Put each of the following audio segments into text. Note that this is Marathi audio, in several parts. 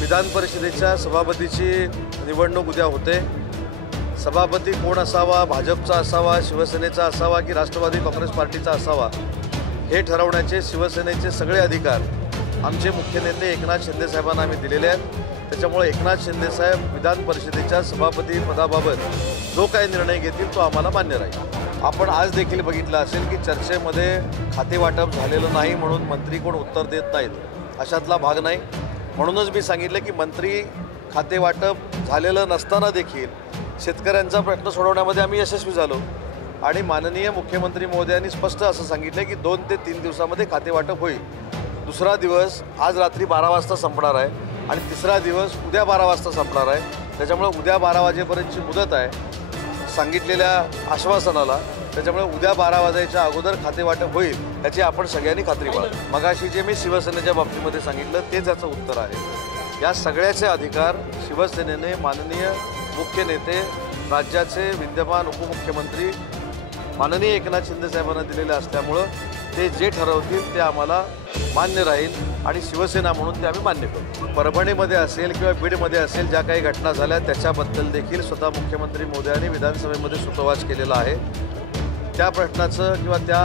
विधान परिषदेच्या सभापतीची निवडणूक उद्या होते। सभापती कोण असावा, भाजपचा असावा, शिवसेनेचा असावा की राष्ट्रवादी काँग्रेस पार्टीचा असावा हे ठरवण्याचे शिवसेनेचे सगळे अधिकार आमचे मुख्य नेते एकनाथ शिंदे साहेबांना आम्ही दिलेले आहेत। त्याच्यामुळे एकनाथ शिंदे साहेब विधान परिषदेच्या सभापती पदाबाबत जो काही निर्णय घेतील तो आम्हाला मान्य राहील। आपण आज देखील बघितलं असेल की चर्चेमध्ये खाते वाटप झालेलं नाही म्हणून मंत्री कोण उत्तर देत नाहीत, अशातला भाग नाही। म्हणूनच मी सांगितलं की मंत्री खाते वाटप झालेलं नसताना देखील शेतकऱ्यांचा प्रश्न सोडवण्यामध्ये आम्ही यशस्वी झालो आणि माननीय मुख्यमंत्री महोदयांनी स्पष्ट असं सांगितलं की 2 ते 3 दिवसामध्ये खाते वाटप होईल। दुसरा दिवस आज रात्री 12 वाजता संपणार आहे आणि तिसरा दिवस उद्या 12 वाजता संपणार आहे। त्याच्यामुळे उद्या 12 वाजेपर्यंतची मुदत आहे सांगितलेल्या आश्वासनाला। त्याच्यामुळे उद्या 12 वाजायच्या अगोदर खाते वाटप होईल याची आपण सगळ्यांनी खात्री बाळगा। मगाशी जे मी शिवसेनेच्या बाबतीमध्ये सांगितलं तेच याचं उत्तर आहे। या सगळ्याचे अधिकार शिवसेनेने माननीय मुख्य नेते राज्याचे विद्यमान उपमुख्यमंत्री माननीय एकनाथ शिंदे साहेबांना दिलेले असल्यामुळं ते जे ठरवतील ते आम्हाला मान्य राहील आणि शिवसेना म्हणून ते आम्ही मान्य करू। परभणीमध्ये असेल किंवा बीडमध्ये असेल ज्या काही घटना झाल्या त्याच्याबद्दल देखील स्वतः मुख्यमंत्री महोदयांनी विधानसभेमध्ये सूतोवाच केलेला आहे। त्या प्रश्नाचं किंवा त्या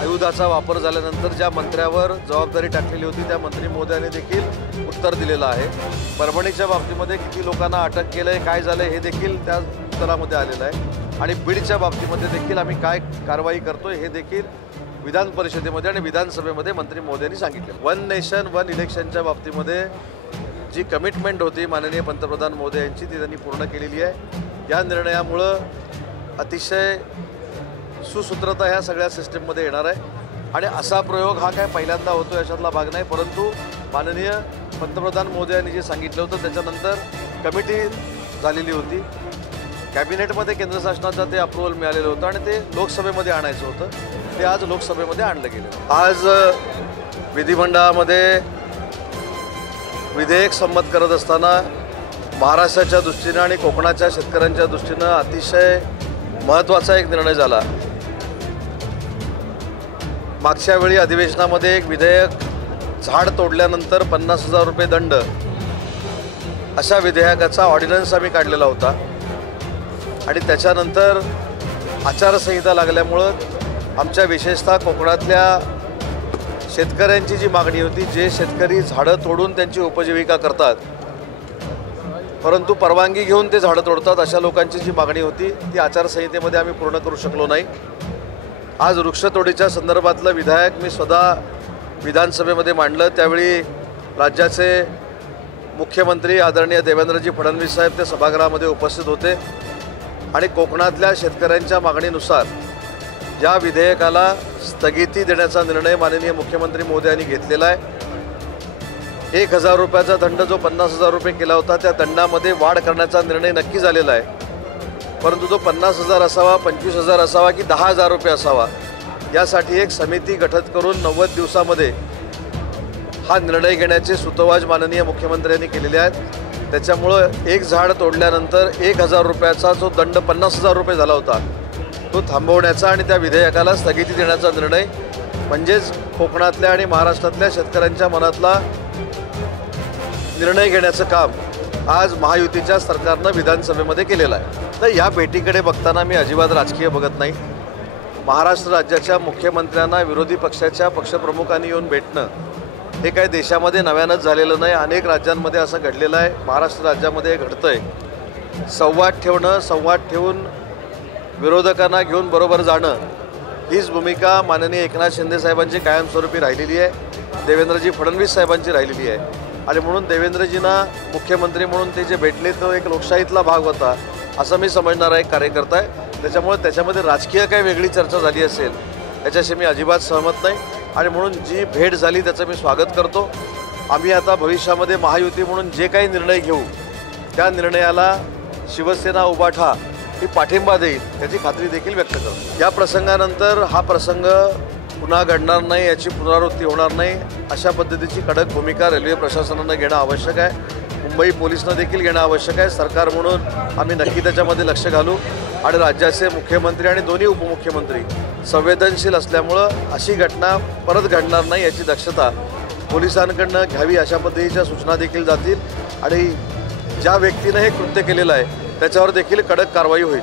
आयुधाचा वापर झाल्यानंतर ज्या मंत्र्यावर जबाबदारी टाकलेली होती त्या मंत्री महोदयांनी देखील उत्तर दिलेलं आहे। परभणीच्या बाबतीमध्ये किती लोकांना अटक केलं आहे, काय झालं हे देखील त्या उत्तरामध्ये आलेलं आहे आणि बीडच्या बाबतीमध्ये देखील आम्ही काय कारवाई करतोय हे देखील विधान परिषदेमध्ये आणि विधानसभेमध्ये मंत्री महोदयांनी सांगितले। वन नेशन वन इलेक्शनच्या बाबतीमध्ये जी कमिटमेंट होती माननीय पंतप्रधान महोदय यांची ती त्यांनी पूर्ण केलेली आहे। या निर्णयामुळं अतिशय सुसूत्रता ह्या सगळ्या सिस्टीममध्ये येणार आहे आणि असा प्रयोग हा काय पहिल्यांदा होतो याच्यातला भाग नाही, परंतु माननीय पंतप्रधान महोदयांनी जे सांगितलं होतं त्याच्यानंतर कमिटी झालेली होती, कॅबिनेटमध्ये केंद्र शासनाचं ते अप्रुव्हल मिळालेलं होतं आणि ते लोकसभेमध्ये आणायचं होतं, ते आज लोकसभेमध्ये आणलं गेलं। आज विधिमंडळामध्ये विधेयक संमत करत असताना महाराष्ट्राच्या दृष्टीनं आणि कोकणाच्या शेतकऱ्यांच्या दृष्टीनं अतिशय महत्त्वाचा एक निर्णय झाला। मागच्या वेळी अधिवेशनामध्ये एक विधेयक झाड तोडल्यानंतर 50,000 रुपये दंड अशा विधेयकाचा ऑर्डिनन्स आम्ही काढलेला होता आणि त्याच्यानंतर आचारसंहिता लागल्यामुळं आमच्या विशेषतः कोकणातल्या शेतकऱ्यांची जी मागणी होती, जे शेतकरी झाडं तोडून त्यांची उपजीविका करतात परंतु परवानगी घेऊन ते झाडं तोडतात अशा लोकांची जी मागणी होती ती आचारसंहितेमध्ये आम्ही पूर्ण करू शकलो नाही। आज वृक्षतोडीच्या संदर्भातलं विधेयक मी स्वतः विधानसभेमध्ये मांडलं, त्यावेळी राज्याचे मुख्यमंत्री आदरणीय देवेंद्रजी फडणवीस साहेब ते सभागृहामध्ये उपस्थित होते आणि कोकणातल्या शेतकऱ्यांच्या मागणीनुसार या विधेयकाला स्थगिती देण्याचा निर्णय माननीय मुख्यमंत्री महोदयांनी घेतलेला आहे। 1,000 रुपयाचा दंड जो 50,000 रुपये केला होता त्या दंडामध्ये वाढ करण्याचा निर्णय नक्की झालेला आहे, परंतु तो 50,000 असावा, 25,000 असावा की 10,000 रुपये असावा यासाठी एक समिती गठीत करून 90 दिवसामध्ये हा निर्णय घेण्याचे सूतोवाच माननीय मुख्यमंत्र्यांनी केलेले आहेत। त्याच्यामुळं एक झाड तोडल्यानंतर 1,000 रुपयाचा जो दंड 50,000 रुपये झाला होता तो थांबवण्याचा आणि त्या विधेयकाला स्थगिती देण्याचा निर्णय म्हणजेच कोकणातल्या आणि महाराष्ट्रातल्या शेतकऱ्यांच्या मनातला निर्णय घेण्याचं काम आज महायुतीच्या सरकारनं विधानसभेमध्ये केलेलं आहे। तर या भेटीकडे बघताना मी अजिबात राजकीय बघत नाही। महाराष्ट्र राज्याच्या मुख्यमंत्र्यांना विरोधी पक्षाच्या पक्षप्रमुखांनी येऊन भेटणं हे काय देशामध्ये नव्यानंच झालेलं नाही, अनेक राज्यांमध्ये असं घडलेलं आहे, महाराष्ट्र राज्यामध्ये हे घडतं आहे। संवाद ठेवणं, संवाद ठेवून विरोधकांना घेऊन बरोबर जाणं हीच भूमिका माननीय एकनाथ शिंदे साहेबांची कायमस्वरूपी राहिलेली आहे, देवेंद्रजी फडणवीस साहेबांची राहिलेली आहे आणि म्हणून देवेंद्रजींना मुख्यमंत्री म्हणून ते जे भेटले तो एक लोकशाहीतला भाग होता असं मी समजणारा एक कार्यकर्ता आहे। त्याच्यामुळे त्याच्यामध्ये राजकीय काही वेगळी चर्चा झाली असेल याच्याशी मी अजिबात सहमत नाही आणि म्हणून जी भेट झाली त्याचं मी स्वागत करतो। आम्ही आता भविष्यामध्ये महायुती म्हणून जे काही निर्णय घेऊ त्या निर्णयाला शिवसेना उभाठा ही पाठिंबा देईल याची खात्री देखील व्यक्त करतो। या प्रसंगानंतर हा प्रसंग पुन्हा घडणार नाही, याची पुनरावृत्ती होणार नाही अशा पद्धतीची कडक भूमिका रेल्वे प्रशासनानं घेणं आवश्यक आहे, मुंबई पोलिसनं देखील घेणं आवश्यक आहे। सरकार म्हणून आम्ही नक्की त्याच्यामध्ये लक्ष घालू आणि राज्याचे मुख्यमंत्री आणि दोन्ही उपमुख्यमंत्री संवेदनशील असल्यामुळं अशी घटना परत घडणार नाही याची दक्षता पोलिसांकडनं घ्यावी अशा पद्धतीच्या सूचना देखील जातील आणि ज्या व्यक्तीनं हे कृत्य केलेलं आहे त्याच्यावर देखील कडक कारवाई होईल.